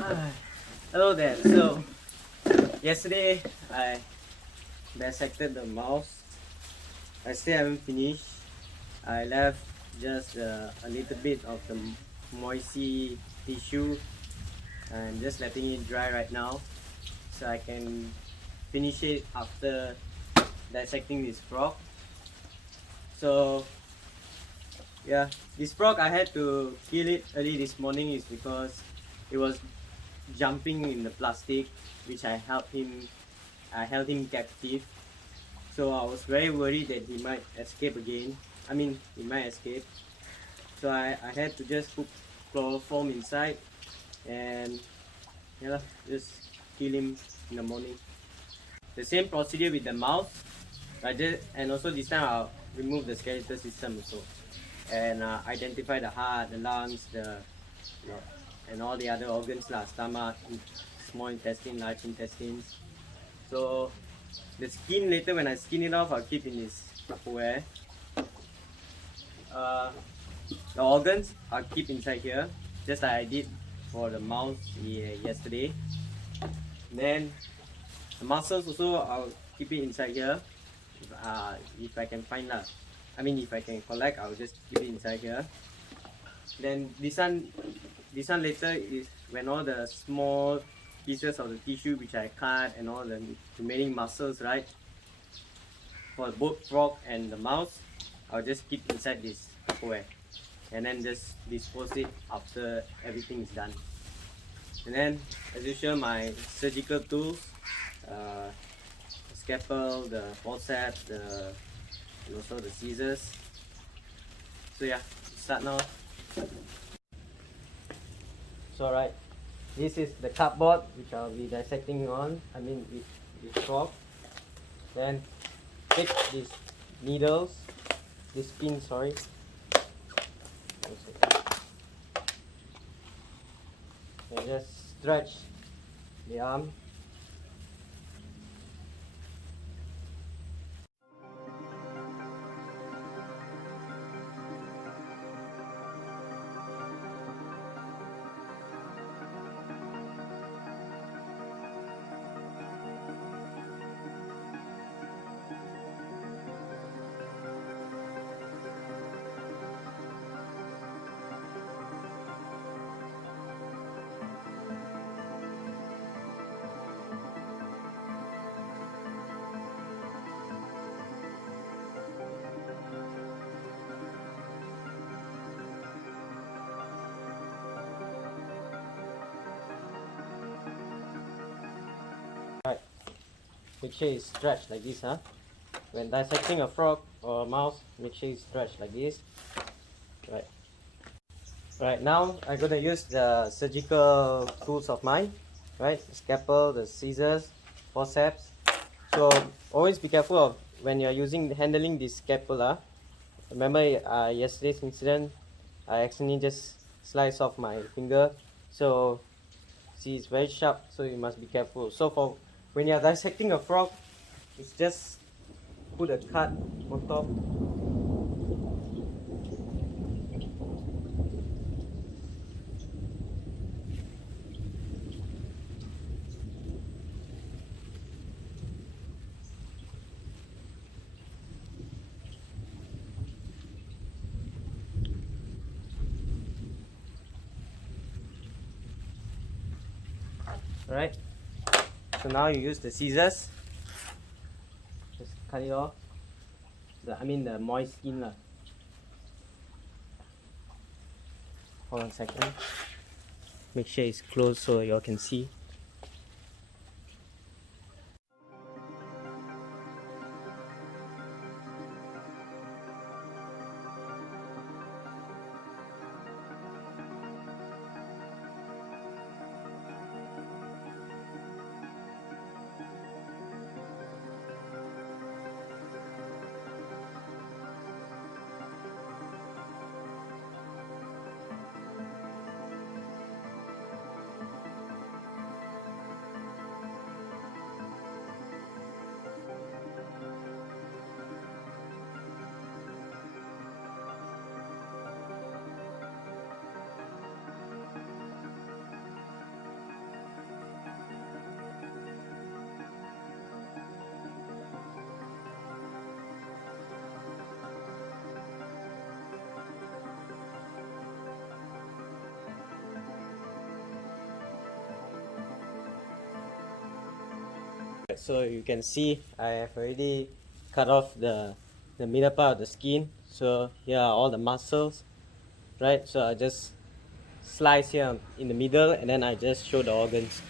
Hello there. So yesterday I dissected the mouse. I still haven't finished. I left just a little bit of the moisty tissue and just letting it dry right now, so I can finish it after dissecting this frog. So yeah, this frog I had to kill it early this morning is because it was jumping in the plastic which I held him captive. So I was very worried that he might escape again. I mean, he might escape. So I had to just put chloroform inside and yeah, just kill him in the morning. The same procedure with the mouse. And also this time I'll remove the skeletal system also and identify the heart, the lungs, and all the other organs lah, stomach, small intestine, large intestines. So the skin later, when I skin it off, I'll keep in this Tupperware. The organs I'll keep inside here, just like I did for the mouse yesterday. Then the muscles also I'll keep it inside here. If I can find lah. I mean, if I can collect, I'll just keep it inside here. Then this one later is when all the small pieces of the tissue which I cut and all the remaining muscles, right, for both frog and the mouse, I'll just keep inside this Tupperware and then just dispose it after everything is done. And then, as usual, my surgical tools, the scalpel, the forceps, and also the scissors. So yeah, start now. So alright, this is the cardboard which I'll be dissecting on. I mean with this frog. Then take these needles, this pin, sorry. And just stretch the arm. Right, make sure it's stretched like this, huh? When dissecting a frog or a mouse, make sure it's stretched like this. Right. Right, now I'm gonna use the surgical tools of mine, right? The scalpel, the scissors, forceps. So always be careful of when you're handling this scalpel. Remember yesterday's incident, I accidentally just sliced off my finger. So see, it's very sharp, so you must be careful. So for when you're dissecting a frog, it's just put a cut on top. Alright, so now you use the scissors, just cut it off, the moist skin lah. Hold on a second, make sure it's closed so y'all can see. So you can see I have already cut off the middle part of the skin. So here are all the muscles, right? So I just slice here in the middle, and then I just show the organs.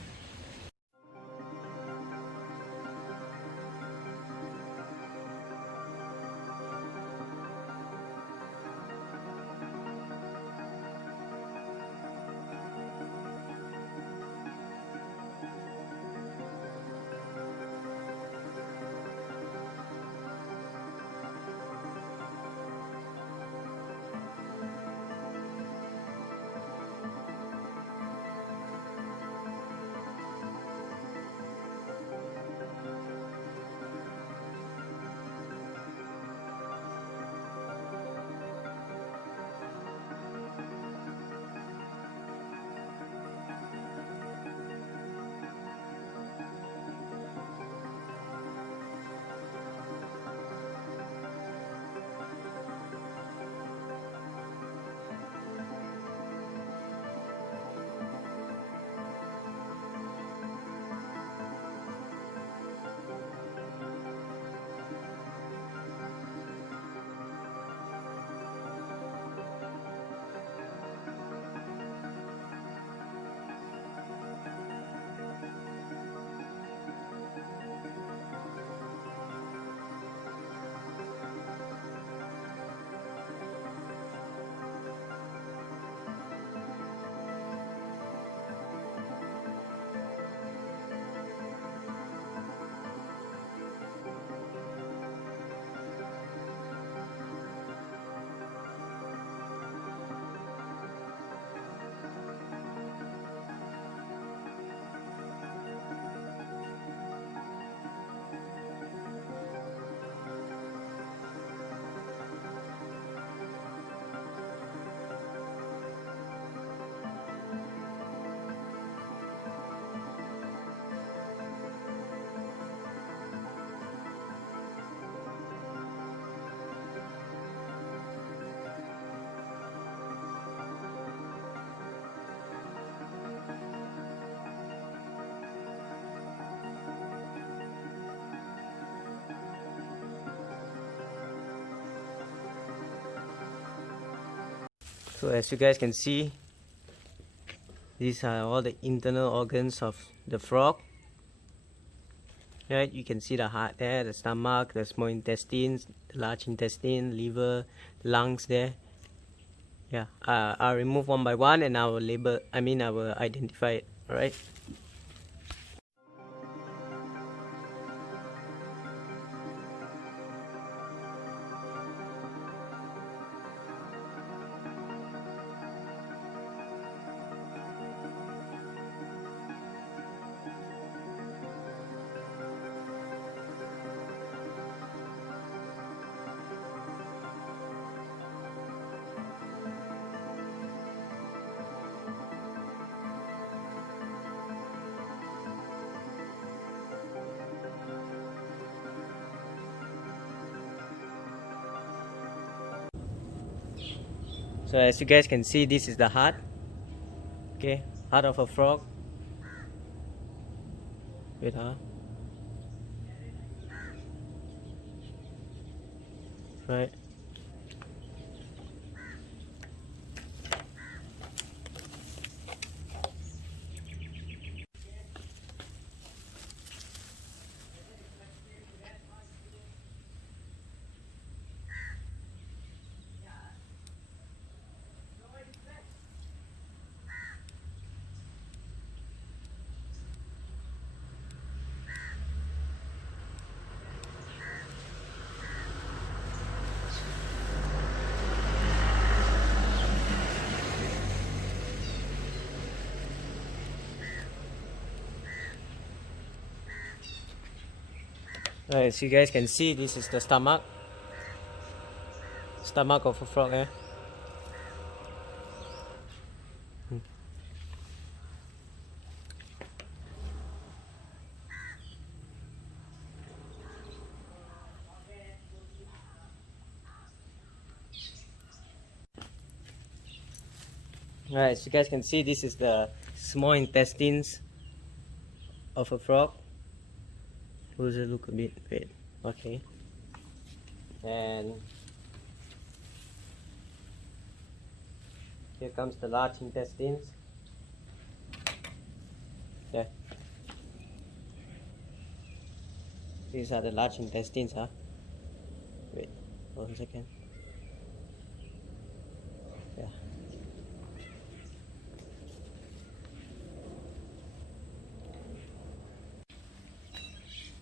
So as you guys can see, these are all the internal organs of the frog. Right, you can see the heart there, the stomach, the small intestines, the large intestine, liver, lungs there. Yeah, I'll remove one by one and I will I will identify it. Alright. So as you guys can see, this is the heart. Okay, heart of a frog. Wait, huh? Right. Right, so you guys can see this is the stomach of a frog, eh? Right, so you guys can see this is the small intestines of a frog. closer look a bit. Wait. Okay. And here comes the large intestines. Yeah. These are the large intestines, huh? Wait, 1 second. Yeah.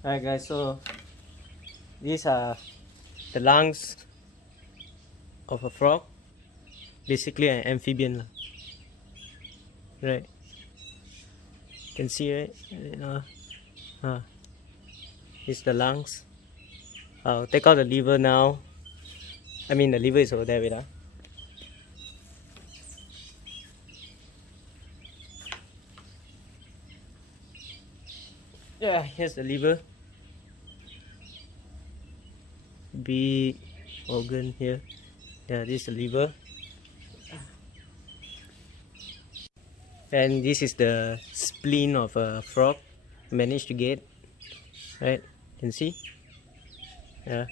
Alright guys, so these are the lungs of a frog. Basically an amphibian. Right. You can see, right? It's the lungs. I'll take out the liver now. I mean the liver is over there, wait. Yeah, here's the liver. Big organ here. Yeah, this is the liver. And this is the spleen of a frog. Managed to get. Right? You can see? Yeah.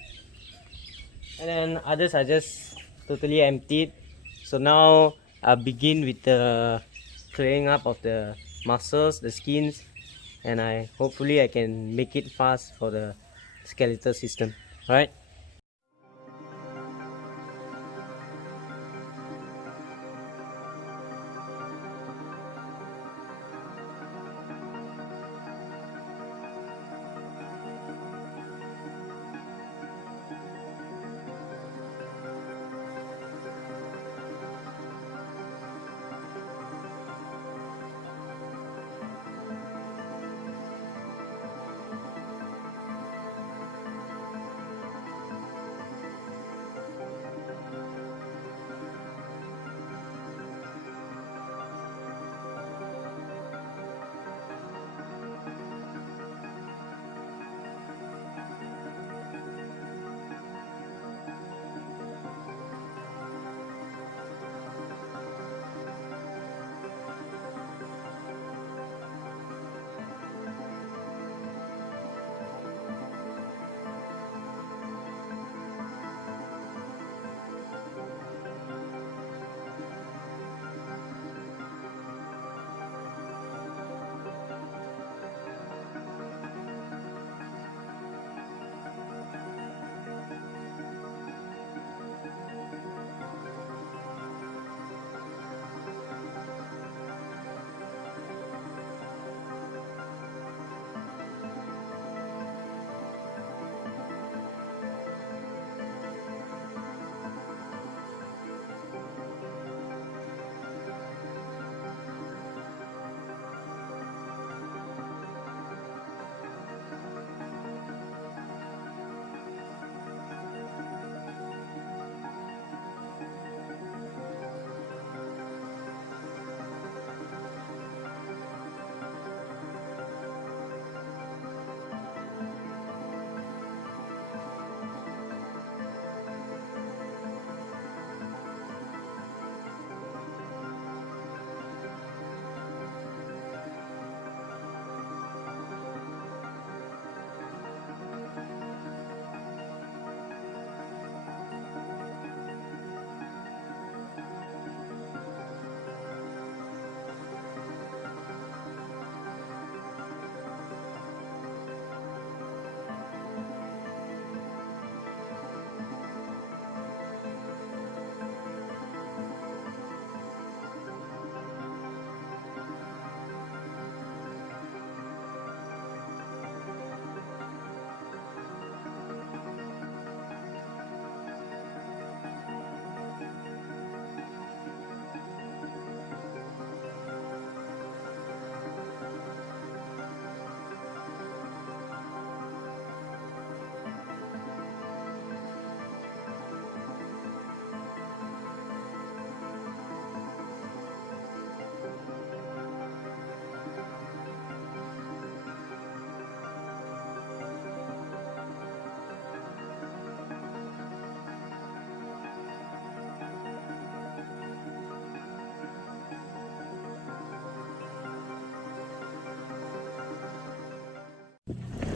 And then others are just totally emptied. So now I begin with the clearing up of the muscles, the skins, and hopefully I can make it fast for the skeletal system. Alright?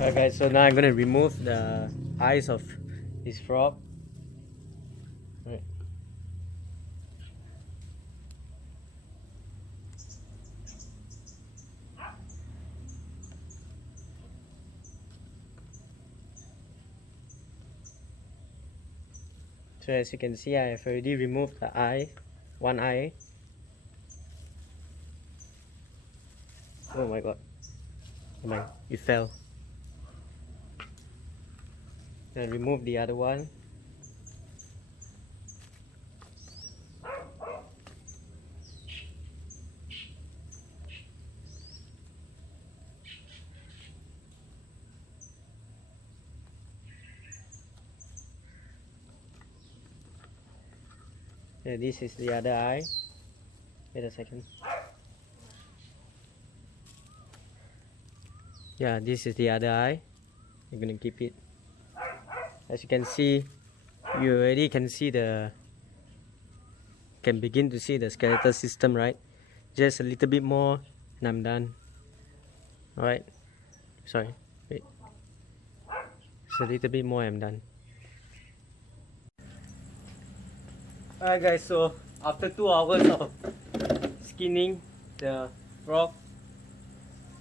Alright guys, so now I'm gonna remove the eyes of this frog. Right. So as you can see, I have already removed the eye, one eye. Oh my god, oh my, it fell. Then remove the other one. Yeah, this is the other eye. Wait a second. Yeah, this is the other eye. I'm gonna keep it. As you can see, you already can begin to see the skeletal system, right? Just a little bit more and I'm done. Alright. Sorry. Wait. Just a little bit more, I'm done. Alright guys, so after 2 hours of skinning the frog,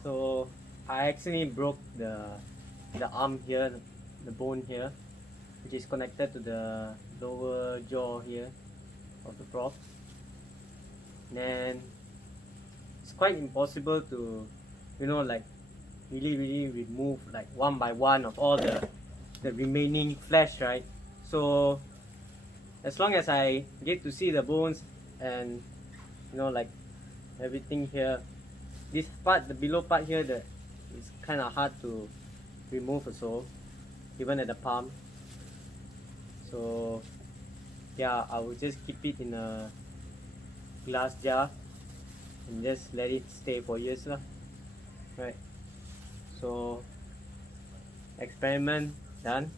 so I actually broke the arm here, the bone here, which is connected to the lower jaw here of the frog. And it's quite impossible to, you know, like really remove like one by one of all the remaining flesh, right? So as long as I get to see the bones and, you know, like everything here, this part, the below part here, that is kind of hard to remove also, even at the palm. So yeah, I will just keep it in a glass jar and just let it stay for years lah. Right, so experiment done.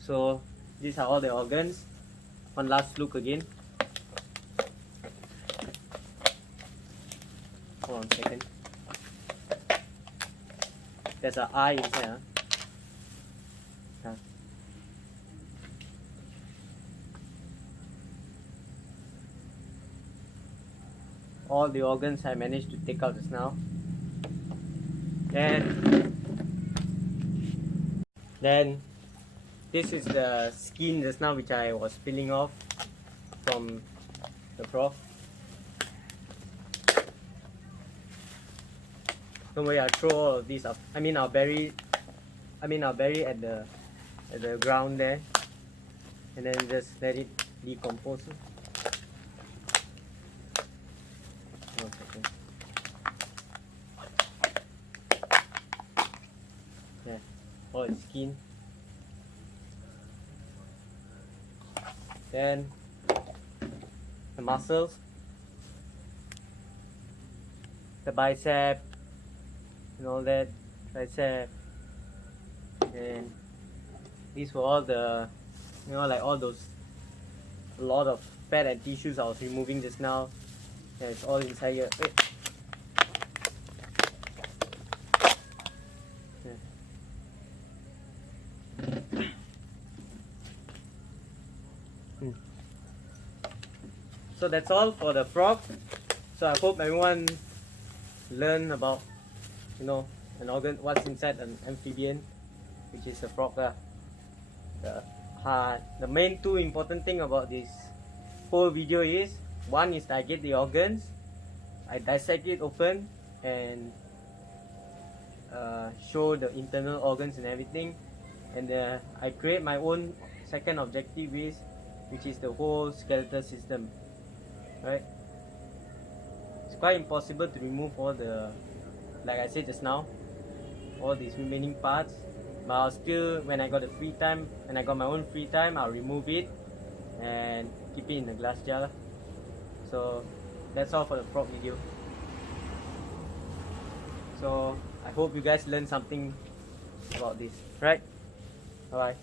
So these are all the organs. One last look again. Hold on a second. There's an eye inside. All the organs I managed to take out just now. Then this is the skin just now which I was peeling off from the frog. Don't worry, I'll throw all of these up. I'll bury at the ground there, and then just let it decompose. 1 second. Yeah, all its skin. Then the muscles, the bicep and all that, tricep, and these were all the, you know, like all those, a lot of fat and tissues I was removing just now. Yeah, it's all inside here. Wait. So that's all for the frog. So I hope everyone learn about, you know, an organ, what's inside an amphibian, which is a frog. The main two important thing about this whole video is, one is I get the organs, I dissect it open and show the internal organs and everything, and I create my own second objective is, which is the whole skeletal system. Right, it's quite impossible to remove all the, like I said just now, all these remaining parts, but I'll still, when I got the free time, when I got my own free time, I'll remove it and keep it in the glass jar. So that's all for the frog video. So I hope you guys learned something about this, right? Bye bye.